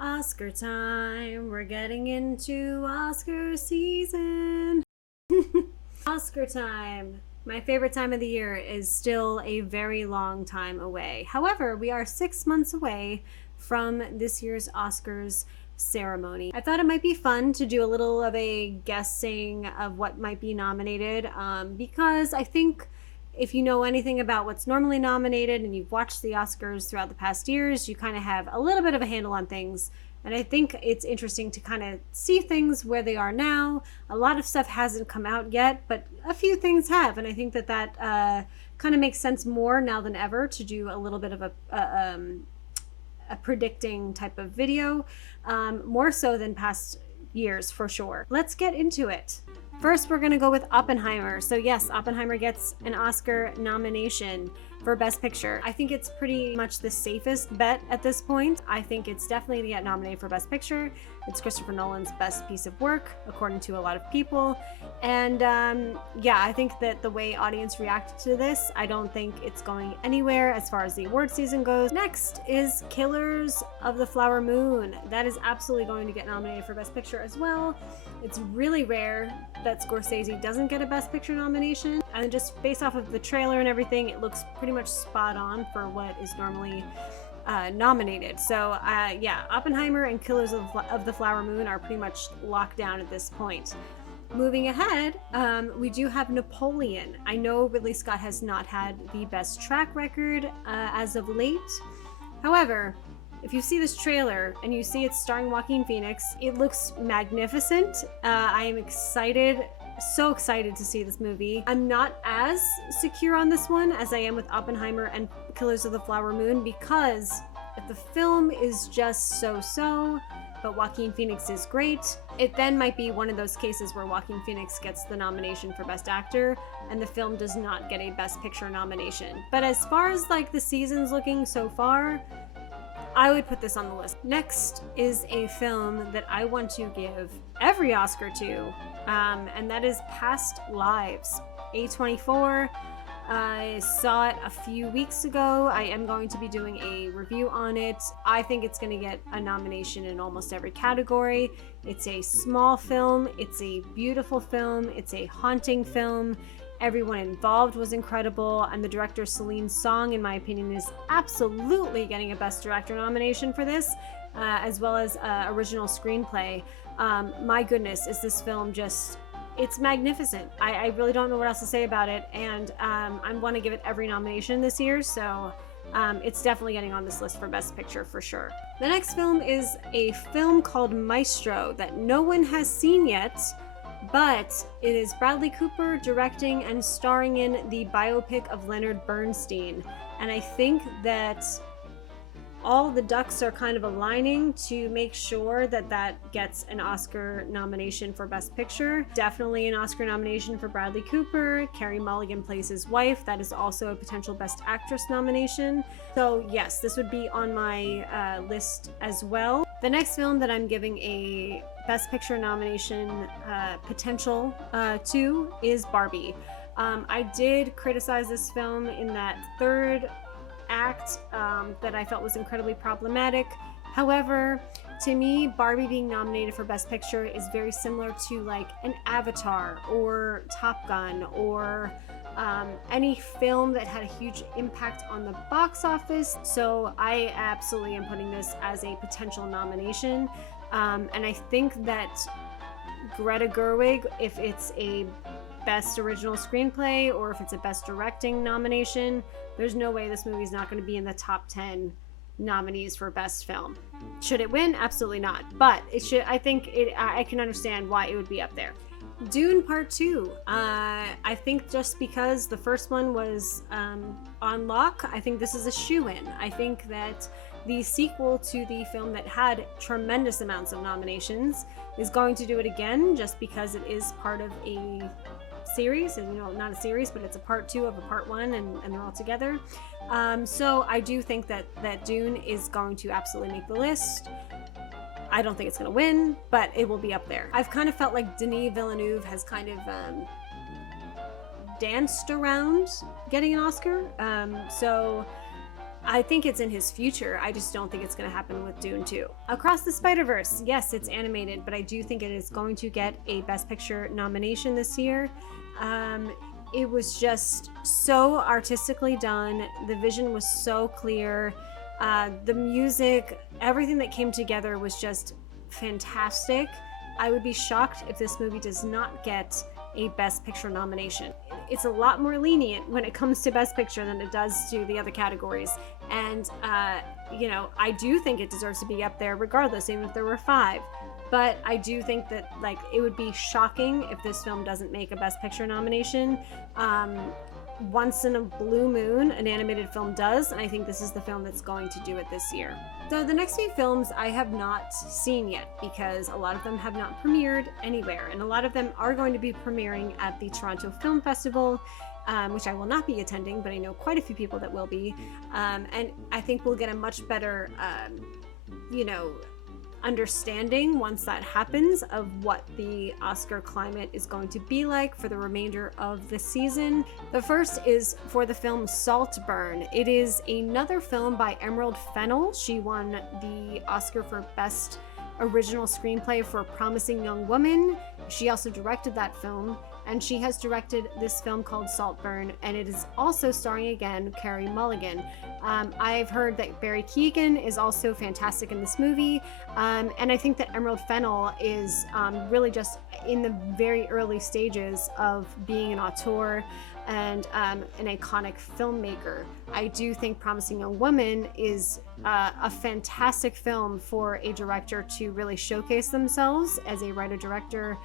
Oscar time. We're getting into Oscar season. Oscar time. My favorite time of the year is still a very long time away. However, we are 6 months away from this year's Oscars ceremony. I thought it might be fun to do a little of a guessing of what might be nominated because I think if you know anything about what's normally nominated and you've watched the Oscars throughout the past years, you kind of have a little bit of a handle on things. And I think it's interesting to kind of see things where they are now. A lot of stuff hasn't come out yet, but a few things have. And I think that kind of makes sense more now than ever to do a little bit of a predicting type of video, more so than past years for sure. Let's get into it. First, we're gonna go with Oppenheimer. So yes, Oppenheimer gets an Oscar nomination for Best Picture. I think it's pretty much the safest bet at this point. I think it's definitely to get nominated for Best Picture. It's Christopher Nolan's best piece of work, according to a lot of people. And yeah, I think that the way audience reacted to this, I don't think it's going anywhere as far as the award season goes. Next is Killers of the Flower Moon. That is absolutely going to get nominated for Best Picture as well. It's really rare that Scorsese doesn't get a Best Picture nomination. And just based off of the trailer and everything, it looks pretty much spot on for what is normally nominated. So yeah, Oppenheimer and Killers of the Flower Moon are pretty much locked down at this point. Moving ahead, we do have Napoleon. I know Ridley Scott has not had the best track record as of late. However, if you see this trailer and you see it's starring Joaquin Phoenix, it looks magnificent. I am excited, so excited to see this movie. I'm not as secure on this one as I am with Oppenheimer and Killers of the Flower Moon, because if the film is just so-so, but Joaquin Phoenix is great, it then might be one of those cases where Joaquin Phoenix gets the nomination for Best Actor and the film does not get a Best Picture nomination. But as far as like the season's looking so far, I would put this on the list. Next is a film that I want to give every Oscar to, and that is Past Lives. A24. I saw it a few weeks ago. I am going to be doing a review on it. I think it's going to get a nomination in almost every category. It's a small film. It's a beautiful film. It's a haunting film. Everyone involved was incredible, and the director Celine Song, in my opinion, is absolutely getting a Best Director nomination for this, as well as original screenplay. My goodness, is this film just... it's magnificent. I really don't know what else to say about it, and I want to give it every nomination this year, so it's definitely getting on this list for Best Picture for sure. The next film is a film called Maestro that no one has seen yet, but it is Bradley Cooper directing and starring in the biopic of Leonard Bernstein, and I think that all the ducks are kind of aligning to make sure that that gets an Oscar nomination for Best Picture. Definitely an Oscar nomination for Bradley Cooper. Carey Mulligan plays his wife. That is also a potential Best Actress nomination. So yes, this would be on my list as well. The next film that I'm giving a Best Picture nomination potential to is Barbie. I did criticize this film in that third act that I felt was incredibly problematic. However, to me, Barbie being nominated for Best Picture is very similar to like an Avatar or Top Gun or any film that had a huge impact on the box office. So I absolutely am putting this as a potential nomination. And I think that Greta Gerwig, if it's a Best Original Screenplay or if it's a Best Directing nomination, there's no way this movie's not going to be in the top 10 nominees for Best Film. Should it win? Absolutely not. But it should. I think I can understand why it would be up there. Dune Part 2. I think just because the first one was on lock, I think this is a shoo-in. I think that the sequel to the film that had tremendous amounts of nominations is going to do it again, just because it is part of a series, and not a series, but it's a part 2 of a part 1, and they're all together. So I do think that Dune is going to absolutely make the list. I don't think it's going to win, but it will be up there. I've kind of felt like Denis Villeneuve has kind of danced around getting an Oscar. So I think it's in his future. I just don't think it's going to happen with Dune 2. Across the Spider-Verse, yes, it's animated, but I do think it is going to get a Best Picture nomination this year. It was just so artistically done. The vision was so clear. The music, everything that came together was just fantastic. I would be shocked if this movie does not get a Best Picture nomination. It's a lot more lenient when it comes to Best Picture than it does to the other categories. And, I do think it deserves to be up there regardless, even if there were 5. But I do think that, it would be shocking if this film doesn't make a Best Picture nomination. Once in a blue moon, an animated film does, and I think this is the film that's going to do it this year. So the next few films I have not seen yet, because a lot of them have not premiered anywhere, and a lot of them are going to be premiering at the Toronto Film Festival, which I will not be attending, but I know quite a few people that will be, and I think we'll get a much better, understanding once that happens of what the Oscar climate is going to be like for the remainder of the season. The first is for the film Saltburn. It is another film by Emerald Fennell. She won the Oscar for Best Original Screenplay for Promising Young Woman. She also directed that film, and she has directed this film called Saltburn, and it is also starring again Carey Mulligan. I've heard that Barry Keoghan is also fantastic in this movie, and I think that Emerald Fennell is really just in the very early stages of being an auteur and an iconic filmmaker. I do think Promising Young Woman is a fantastic film for a director to really showcase themselves as a writer-director.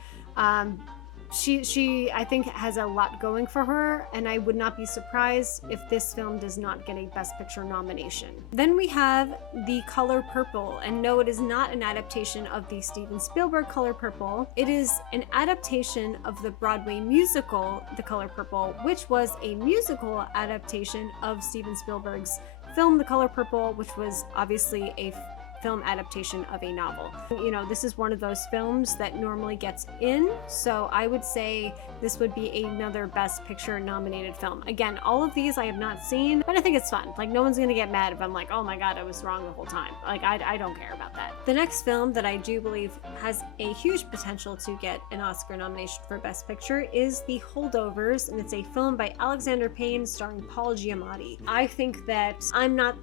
She I think has a lot going for her, and I would not be surprised if this film does not get a Best Picture nomination. Then we have The Color Purple, and no, it is not an adaptation of the Steven Spielberg Color Purple. It is an adaptation of the Broadway musical The Color Purple, which was a musical adaptation of Steven Spielberg's film The Color Purple, which was obviously a film adaptation of a novel. This is one of those films that normally gets in, so I would say this would be another Best Picture nominated film. Again, all of these I have not seen, but I think it's fun. No one's gonna get mad if I'm like, oh my god, I was wrong the whole time. I don't care about that. The next film that I do believe has a huge potential to get an Oscar nomination for Best Picture is The Holdovers, and it's a film by Alexander Payne starring Paul Giamatti. I think that I'm not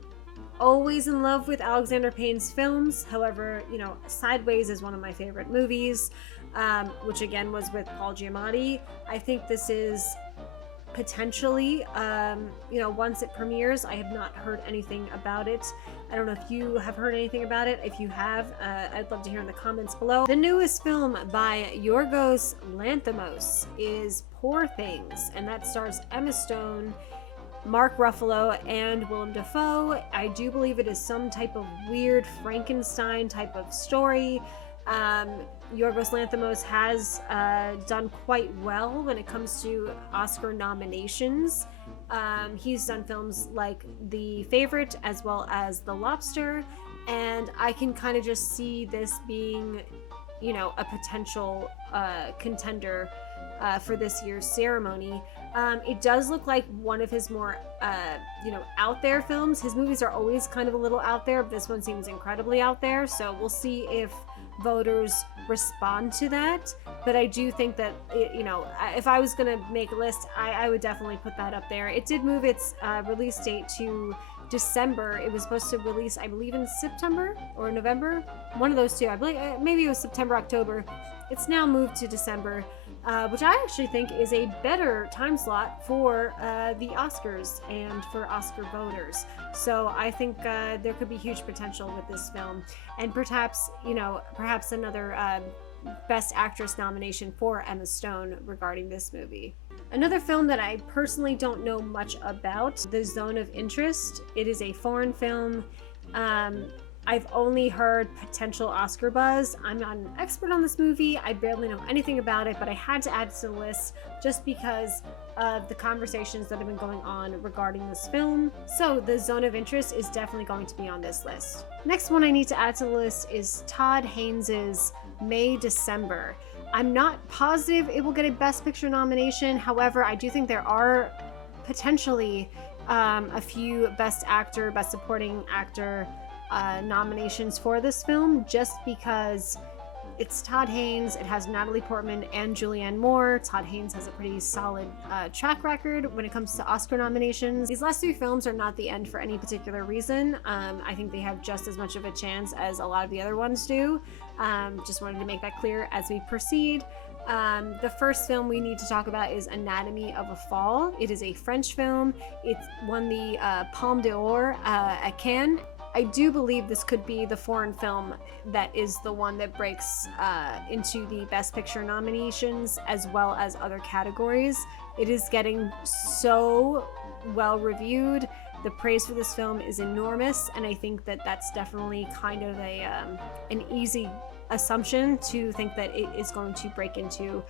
always in love with Alexander Payne's films. However, Sideways is one of my favorite movies, which again was with Paul Giamatti. I think this is potentially, once it premieres. I have not heard anything about it. I don't know if you have heard anything about it. If you have, I'd love to hear in the comments below. The newest film by Yorgos Lanthimos is Poor Things, and that stars Emma Stone, Mark Ruffalo, and Willem Dafoe. I do believe it is some type of weird Frankenstein type of story. Yorgos Lanthimos has done quite well when it comes to Oscar nominations. He's done films like The Favorite as well as The Lobster, and I can kind of just see this being, a potential contender for this year's ceremony. It does look like one of his more, out there films. His movies are always kind of a little out there, but this one seems incredibly out there. So we'll see if voters respond to that. But I do think that, if I was going to make a list, I would definitely put that up there. It did move its release date to December. It was supposed to release, I believe, in September or November. One of those two. I believe maybe it was September, October. It's now moved to December, which I actually think is a better time slot for the Oscars and for Oscar voters. So I think there could be huge potential with this film, and perhaps another Best Actress nomination for Emma Stone regarding this movie. Another film that I personally don't know much about, The Zone of Interest. It is a foreign film. I've only heard potential Oscar buzz. I'm not an expert on this movie. I barely know anything about it, but I had to add it to the list just because of the conversations that have been going on regarding this film. So The Zone of Interest is definitely going to be on this list. Next one I need to add to the list is Todd Haynes' May December. I'm not positive it will get a Best Picture nomination. However, I do think there are potentially a few Best Actor, Best Supporting Actor nominations for this film, just because it's Todd Haynes, it has Natalie Portman and Julianne Moore. Todd Haynes has a pretty solid track record when it comes to Oscar nominations. These last 3 films are not the end for any particular reason. I think they have just as much of a chance as a lot of the other ones do. Just wanted to make that clear as we proceed. The first film we need to talk about is Anatomy of a Fall. It is a French film. It won the Palme d'Or at Cannes. I do believe this could be the foreign film that is the one that breaks into the Best Picture nominations as well as other categories. It is getting so well reviewed. The praise for this film is enormous, and I think that that's definitely kind of an easy assumption to think that it is going to break into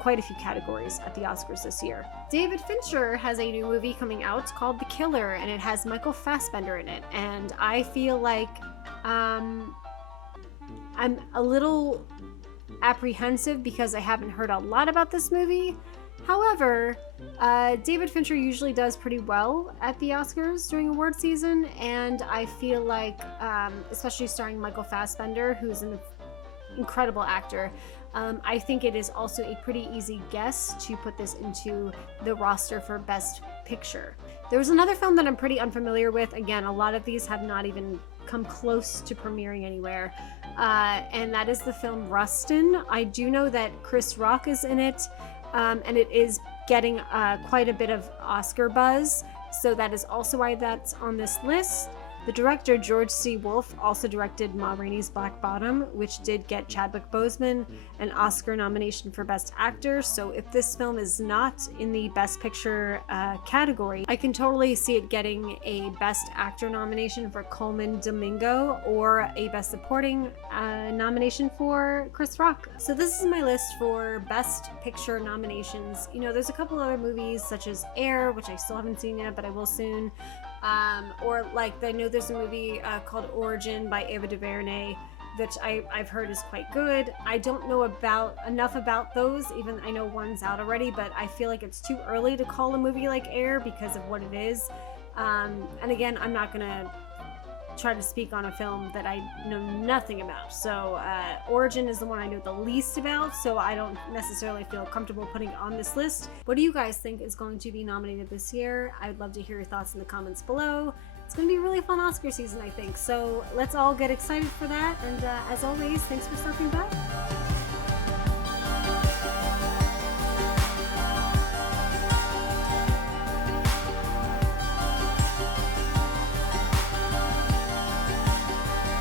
quite a few categories at the Oscars this year. David Fincher has a new movie coming out called The Killer, and it has Michael Fassbender in it, and I feel like I'm a little apprehensive because I haven't heard a lot about this movie. However, David Fincher usually does pretty well at the Oscars during award season, and I feel like, especially starring Michael Fassbender, who's an incredible actor, I think it is also a pretty easy guess to put this into the roster for Best Picture. There was another film that I'm pretty unfamiliar with. Again, a lot of these have not even come close to premiering anywhere, and that is the film Rustin. I do know that Chris Rock is in it, and it is getting quite a bit of Oscar buzz, so that is also why that's on this list. The director, George C. Wolfe, also directed Ma Rainey's Black Bottom, which did get Chadwick Boseman an Oscar nomination for Best Actor. So if this film is not in the Best Picture category, I can totally see it getting a Best Actor nomination for Colman Domingo or a Best Supporting nomination for Chris Rock. So this is my list for Best Picture nominations. You know, there's a couple other movies such as Air, which I still haven't seen yet, but I will soon. Or like I know there's a movie called Origin by Ava DuVernay that I've heard is quite good. I don't know enough about those, even I know one's out already, but I feel like it's too early to call a movie like Air because of what it is. And again, I'm not gonna try to speak on a film that I know nothing about. So Origin is the one I know the least about, so I don't necessarily feel comfortable putting it on this list. What do you guys think is going to be nominated this year? I'd love to hear your thoughts in the comments below. It's going to be a really fun Oscar season, I think. So let's all get excited for that. And as always, thanks for stopping by.